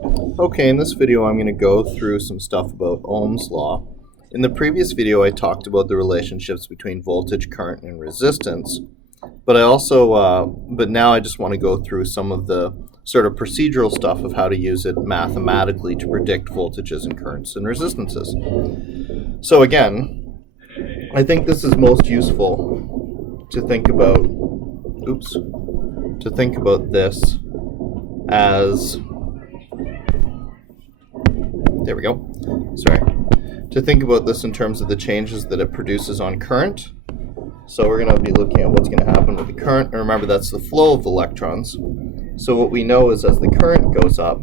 Okay, in this video I'm going to go through some stuff about Ohm's law. In the previous video I talked about the relationships between voltage, current, and resistance, but now I just want to go through some of the sort of procedural stuff of how to use it mathematically to predict voltages and currents and resistances. So again, I think this is most useful to think about, this as, there we go, to think about this in terms of the changes that it produces on current. So we're going to be looking at what's going to happen with the current, and remember that's the flow of electrons. So what we know is as the current goes up,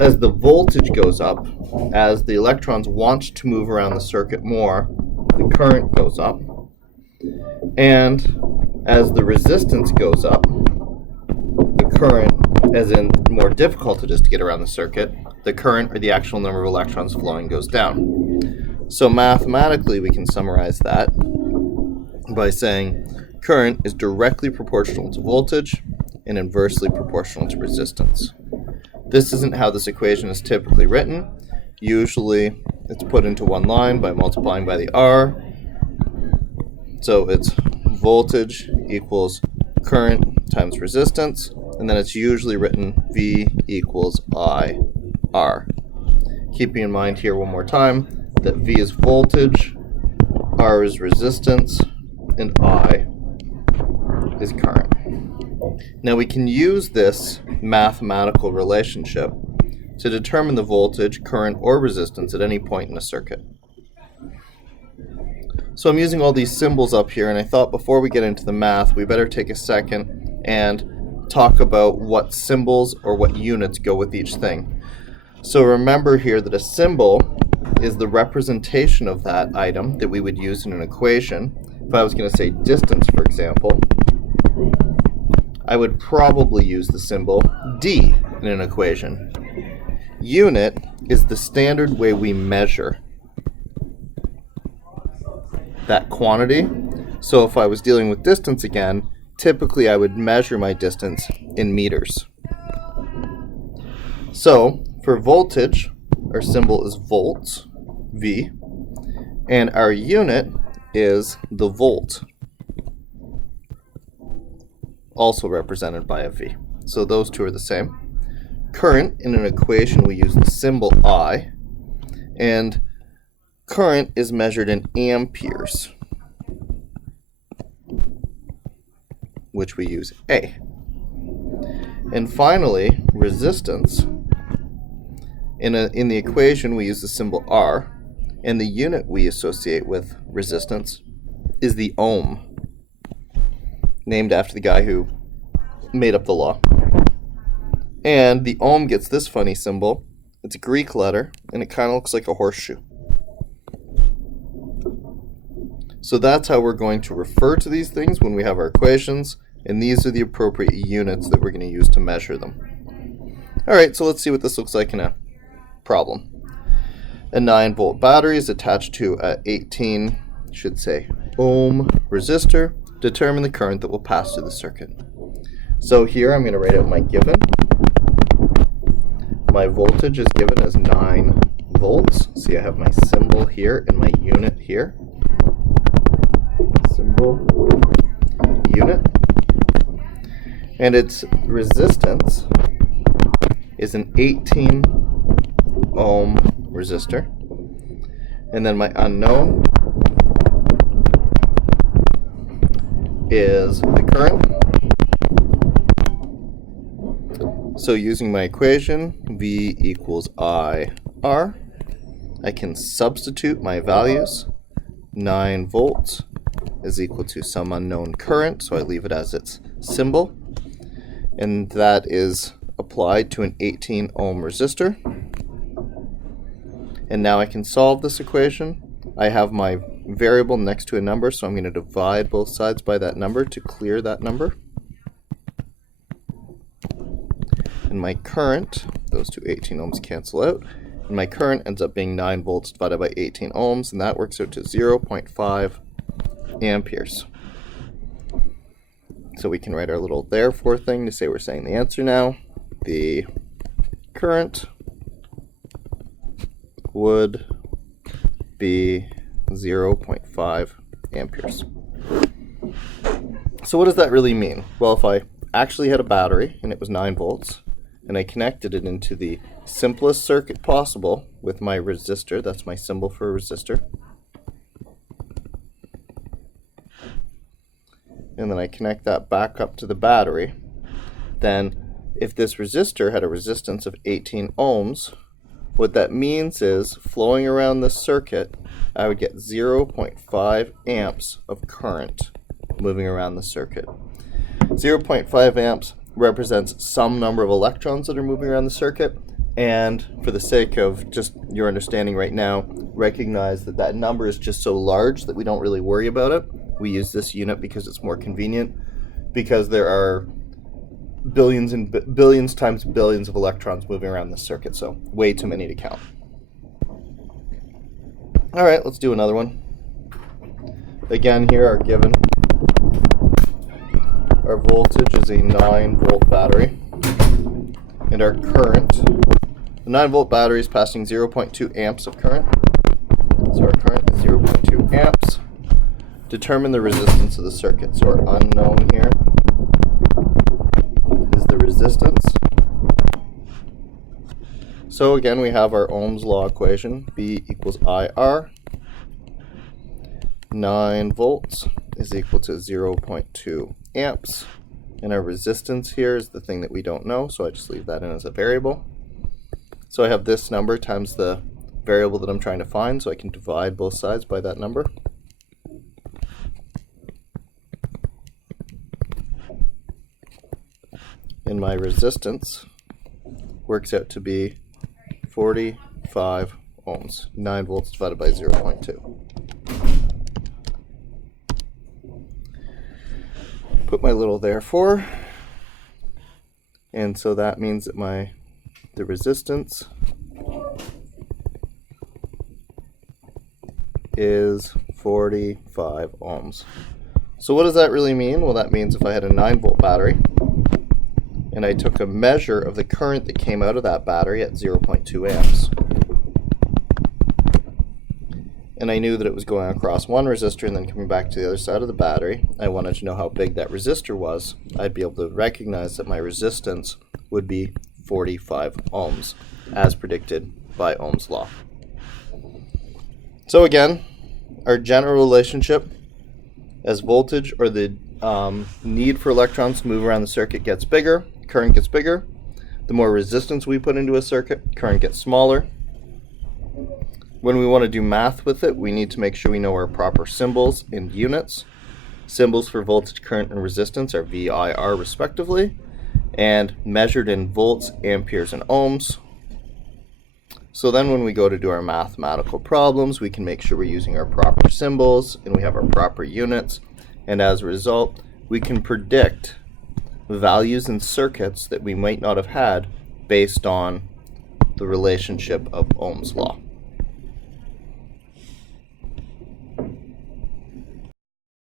as the voltage goes up, as the electrons want to move around the circuit more, the current goes up. And as the resistance goes up, the current, as in more difficult it is to get around the circuit, the current, or the actual number of electrons flowing, goes down. So mathematically we can summarize that by saying current is directly proportional to voltage and inversely proportional to resistance. This isn't how this equation is typically written. Usually it's put into one line by multiplying by the R. So it's voltage equals current times resistance, and then it's usually written V equals I R. Keeping in mind here one more time that V is voltage, R is resistance, and I is current. Now we can use this mathematical relationship to determine the voltage, current, or resistance at any point in a circuit. So I'm using all these symbols up here, and I thought before we get into the math, we better take a second and talk about what symbols or what units go with each thing. So remember here that a symbol is the representation of that item that we would use in an equation. If I was going to say distance, for example, I would probably use the symbol D in an equation. Unit is the standard way we measure that quantity. So if I was dealing with distance again, typically I would measure my distance in meters. So for voltage, our symbol is volts, V, and our unit is the volt, also represented by a V. So those two are the same. Current, in an equation we use the symbol I, and current is measured in amperes, which we use A. And finally, resistance. In the equation we use the symbol R, and the unit we associate with resistance is the ohm, named after the guy who made up the law. And the ohm gets this funny symbol. It's a Greek letter, and it kind of looks like a horseshoe. So that's how we're going to refer to these things when we have our equations, and these are the appropriate units that we're going to use to measure them. Alright, so let's see what this looks like in a problem. A 9-volt battery is attached to a 18, ohm resistor. Determine the current that will pass through the circuit. So here I'm going to write out my given. My voltage is given as 9 volts. See, I have my symbol here and my unit here. Symbol, unit. And its resistance is an 18 ohm resistor. And then my unknown is the current. So using my equation, V equals I R, I can substitute my values. 9 volts is equal to some unknown current, so I leave it as its symbol. And that is applied to an 18 ohm resistor. And now I can solve this equation. I have my variable next to a number, so I'm going to divide both sides by that number to clear that number. And my current, those two 18 ohms cancel out, and my current ends up being 9 volts divided by 18 ohms, and that works out to 0.5 amperes. So we can write our little therefore thing to say we're saying the answer now. The current would be 0.5 amperes. So what does that really mean? Well, if I actually had a battery and it was 9 volts and I connected it into the simplest circuit possible with my resistor, that's my symbol for a resistor, and then I connect that back up to the battery, then if this resistor had a resistance of 18 ohms, what that means is flowing around this circuit, I would get 0.5 amps of current moving around the circuit. 0.5 amps represents some number of electrons that are moving around the circuit, and for the sake of just your understanding right now, recognize that that number is just so large that we don't really worry about it. We use this unit because it's more convenient, because there are billions and billions times billions of electrons moving around the circuit, so way too many to count. All right, let's do another one. Again, here are given. Our voltage is a 9-volt battery, and our current, the 9-volt battery is passing 0.2 amps of current, so our current is 0.2 amps. Determine the resistance of the circuit. So our unknown here is the resistance. So again, we have our Ohm's law equation, V equals IR. 9 volts is equal to 0.2 amps. And our resistance here is the thing that we don't know, so I just leave that in as a variable. So I have this number times the variable that I'm trying to find, so I can divide both sides by that number. And my resistance works out to be 45 ohms. 9 volts divided by 0.2. Put my little therefore, and so that means that the resistance is 45 ohms. So what does that really mean? Well, that means if I had a 9-volt battery and I took a measure of the current that came out of that battery at 0.2 amps, and I knew that it was going across one resistor and then coming back to the other side of the battery, I wanted to know how big that resistor was, I'd be able to recognize that my resistance would be 45 ohms, as predicted by Ohm's law. So again, our general relationship as voltage, or the need for electrons to move around the circuit, gets bigger, current gets bigger. The more resistance we put into a circuit, current gets smaller. When we want to do math with it, we need to make sure we know our proper symbols and units. Symbols for voltage, current, and resistance are VIR respectively, and measured in volts, amperes, and ohms. So then when we go to do our mathematical problems, we can make sure we're using our proper symbols and we have our proper units, and as a result, we can predict values in circuits that we might not have had based on the relationship of Ohm's law.